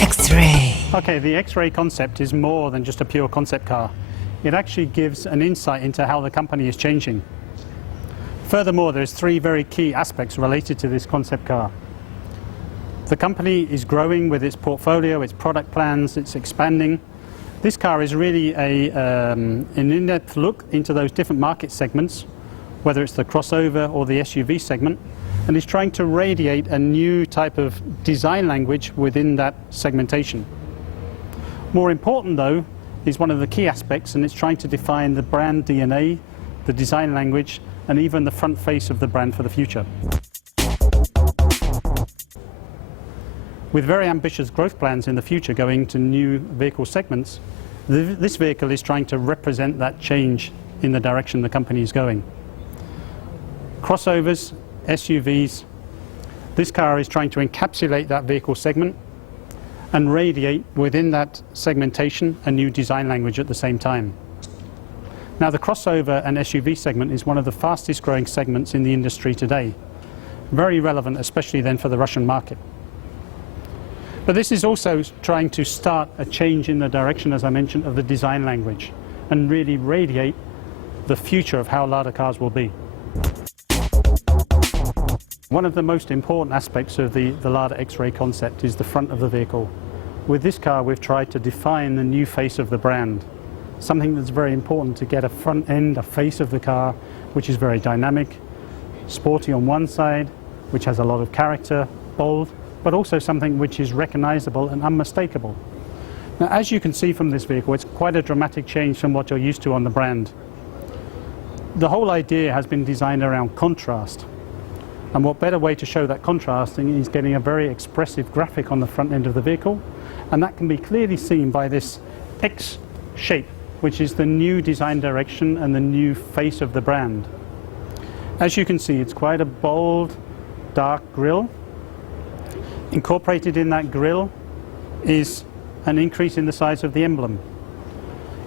X-ray. Okay, the X-ray concept is more than just a pure concept car. It actually gives an insight into how the company is changing. Furthermore, there's three very key aspects related to this concept car. The company is growing with its portfolio, its product plans, it's expanding. This car is really an in-depth look into those different market segments, whether it's the crossover or the SUV segment, and is trying to radiate a new type of design language within that segmentation. More important though is one of the key aspects, and it's trying to define the brand DNA, the design language, and even the front face of the brand for the future. With very ambitious growth plans in the future going to new vehicle segments, this vehicle is trying to represent that change in the direction the company is going. Crossovers, SUVs, this car is trying to encapsulate that vehicle segment and radiate within that segmentation a new design language at the same time. Now, the crossover and SUV segment is one of the fastest growing segments in the industry today. Very relevant, especially then for the Russian market. But this is also trying to start a change in the direction, as I mentioned, of the design language and really radiate the future of how Lada cars will be. One of the most important aspects of the Lada X-Ray concept is the front of the vehicle. With this car, we've tried to define the new face of the brand. Something that's very important to get a front end, a face of the car, which is very dynamic, sporty on one side, which has a lot of character, bold, but also something which is recognizable and unmistakable. Now, as you can see from this vehicle, it's quite a dramatic change from what you're used to on the brand. The whole idea has been designed around contrast. And what better way to show that contrasting is getting a very expressive graphic on the front end of the vehicle. And that can be clearly seen by this X shape, which is the new design direction and the new face of the brand. As you can see, it's quite a bold, dark grille. Incorporated in that grille is an increase in the size of the emblem.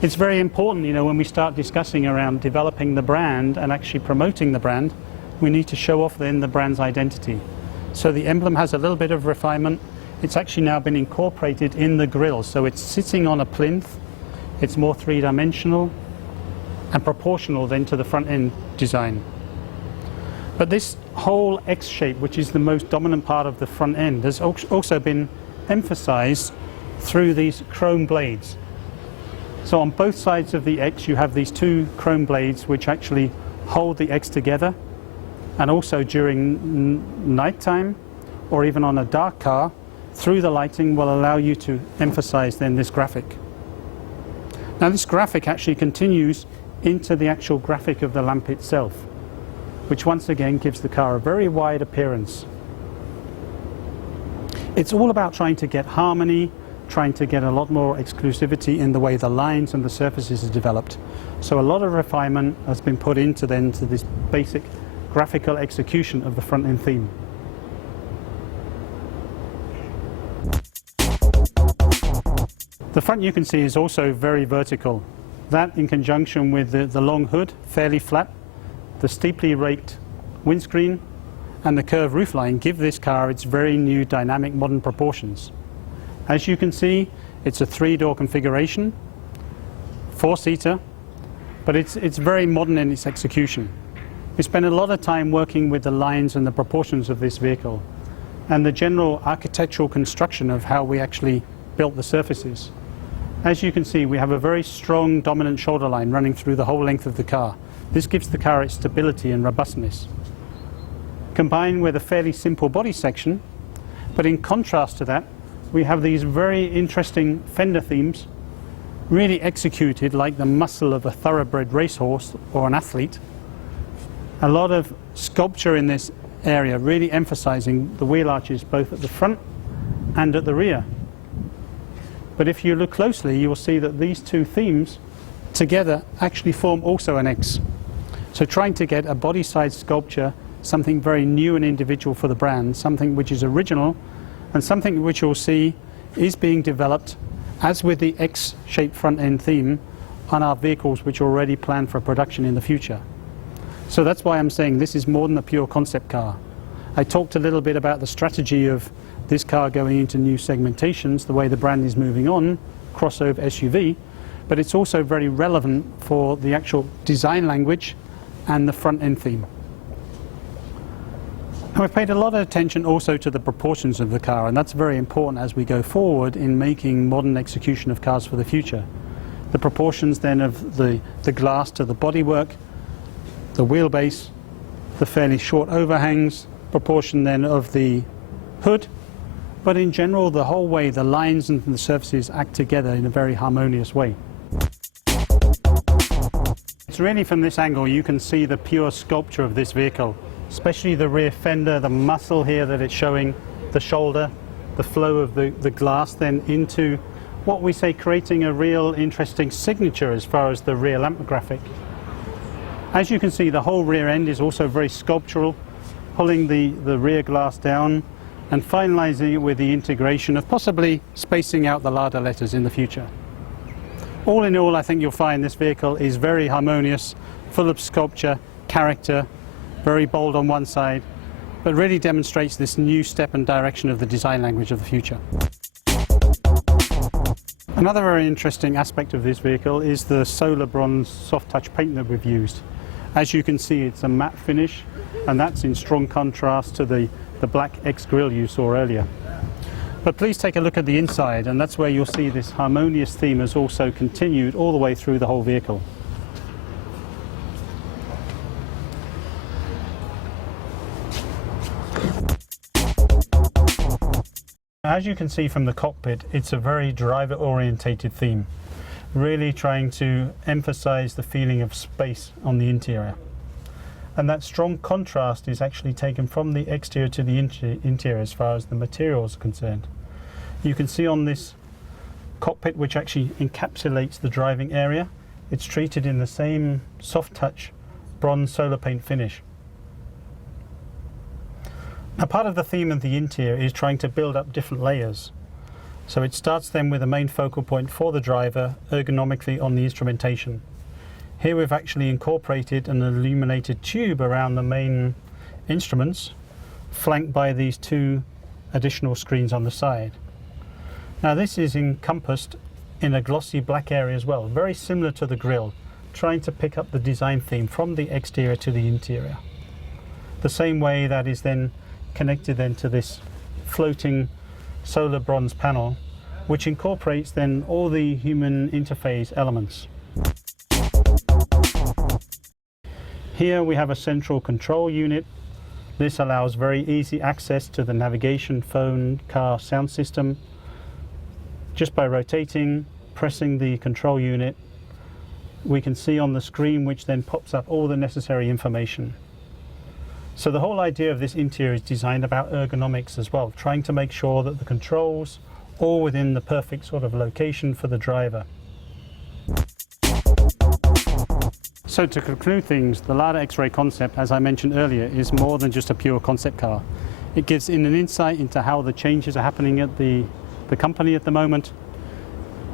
It's very important, when we start discussing around developing the brand and actually promoting the brand, we need to show off then the brand's identity. So the emblem has a little bit of refinement. It's actually now been incorporated in the grille, so it's sitting on a plinth. It's more three-dimensional and proportional then to the front end design. But this whole X shape, which is the most dominant part of the front end, has also been emphasized through these chrome blades. So on both sides of the X you have these two chrome blades which actually hold the X together, and also during nighttime or even on a dark car, through the lighting will allow you to emphasize then this graphic. Now, this graphic actually continues into the actual graphic of the lamp itself, which once again gives the car a very wide appearance. It's all about trying to get harmony, trying to get a lot more exclusivity in the way the lines and the surfaces are developed. So a lot of refinement has been put into this basic graphical execution of the front end theme. The front, you can see, is also very vertical. That, in conjunction with the long hood, fairly flat, the steeply raked windscreen and the curved roofline give this car its very new dynamic modern proportions. As you can see, it's a three-door configuration, four-seater, but it's very modern in its execution. We spent a lot of time working with the lines and the proportions of this vehicle and the general architectural construction of how we actually built the surfaces. As you can see, we have a very strong dominant shoulder line running through the whole length of the car. This gives the car its stability and robustness. Combined with a fairly simple body section, but in contrast to that, we have these very interesting fender themes, really executed like the muscle of a thoroughbred racehorse or an athlete. A lot of sculpture in this area, really emphasizing the wheel arches both at the front and at the rear. But if you look closely, you will see that these two themes together actually form also an X. So trying to get a body side sculpture, something very new and individual for the brand, something which is original, and something which you'll see is being developed, as with the X-shaped front end theme, on our vehicles which are already planned for production in the future. So that's why I'm saying this is more than a pure concept car. I talked a little bit about the strategy of this car going into new segmentations, the way the brand is moving on, crossover SUV, but it's also very relevant for the actual design language and the front end theme. And we've paid a lot of attention also to the proportions of the car, and that's very important as we go forward in making modern execution of cars for the future. The proportions then of the glass to the bodywork, the wheelbase, the fairly short overhangs, proportion then of the hood, but in general the whole way the lines and the surfaces act together in a very harmonious way. It's really from this angle you can see the pure sculpture of this vehicle, especially the rear fender, the muscle here that it's showing, the shoulder, the flow of the glass then into what we say creating a real interesting signature as far as the rear lamp graphic. As you can see, the whole rear end is also very sculptural, pulling the rear glass down and finalizing it with the integration of possibly spacing out the Lada letters in the future. All in all, I think you'll find this vehicle is very harmonious, full of sculpture, character, very bold on one side, but really demonstrates this new step and direction of the design language of the future. Another very interesting aspect of this vehicle is the solar bronze soft touch paint that we've used. As you can see, it's a matte finish, and that's in strong contrast to the black X grille you saw earlier. But please take a look at the inside, and that's where you'll see this harmonious theme has also continued all the way through the whole vehicle. As you can see from the cockpit, it's a very driver-orientated theme, really trying to emphasize the feeling of space on the interior. And that strong contrast is actually taken from the exterior to the interior as far as the materials are concerned. You can see on this cockpit, which actually encapsulates the driving area, it's treated in the same soft touch bronze solar paint finish. Now, part of the theme of the interior is trying to build up different layers. So it starts then with a main focal point for the driver ergonomically on the instrumentation. Here we've actually incorporated an illuminated tube around the main instruments, flanked by these two additional screens on the side. Now this is encompassed in a glossy black area as well, very similar to the grille, trying to pick up the design theme from the exterior to the interior. The same way that is then connected then to this floating solar bronze panel, which incorporates then all the human interface elements. Here we have a central control unit. This allows very easy access to the navigation, phone, car sound system. Just by rotating, pressing the control unit, we can see on the screen, which then pops up all the necessary information. So the whole idea of this interior is designed about ergonomics as well, trying to make sure that the controls all within the perfect sort of location for the driver. So to conclude things, the Lada X-Ray concept, as I mentioned earlier, is more than just a pure concept car. It gives an insight into how the changes are happening at the company at the moment.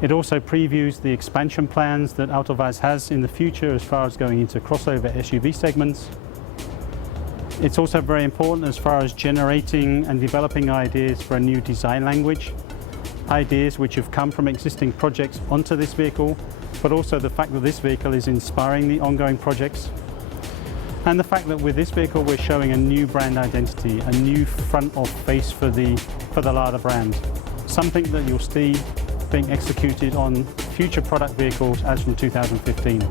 It also previews the expansion plans that AutoVAZ has in the future as far as going into crossover SUV segments. It's also very important as far as generating and developing ideas for a new design language, ideas which have come from existing projects onto this vehicle, but also the fact that this vehicle is inspiring the ongoing projects, and the fact that with this vehicle we're showing a new brand identity, a new front of face for the Lada brand, something that you'll see being executed on future product vehicles as from 2015.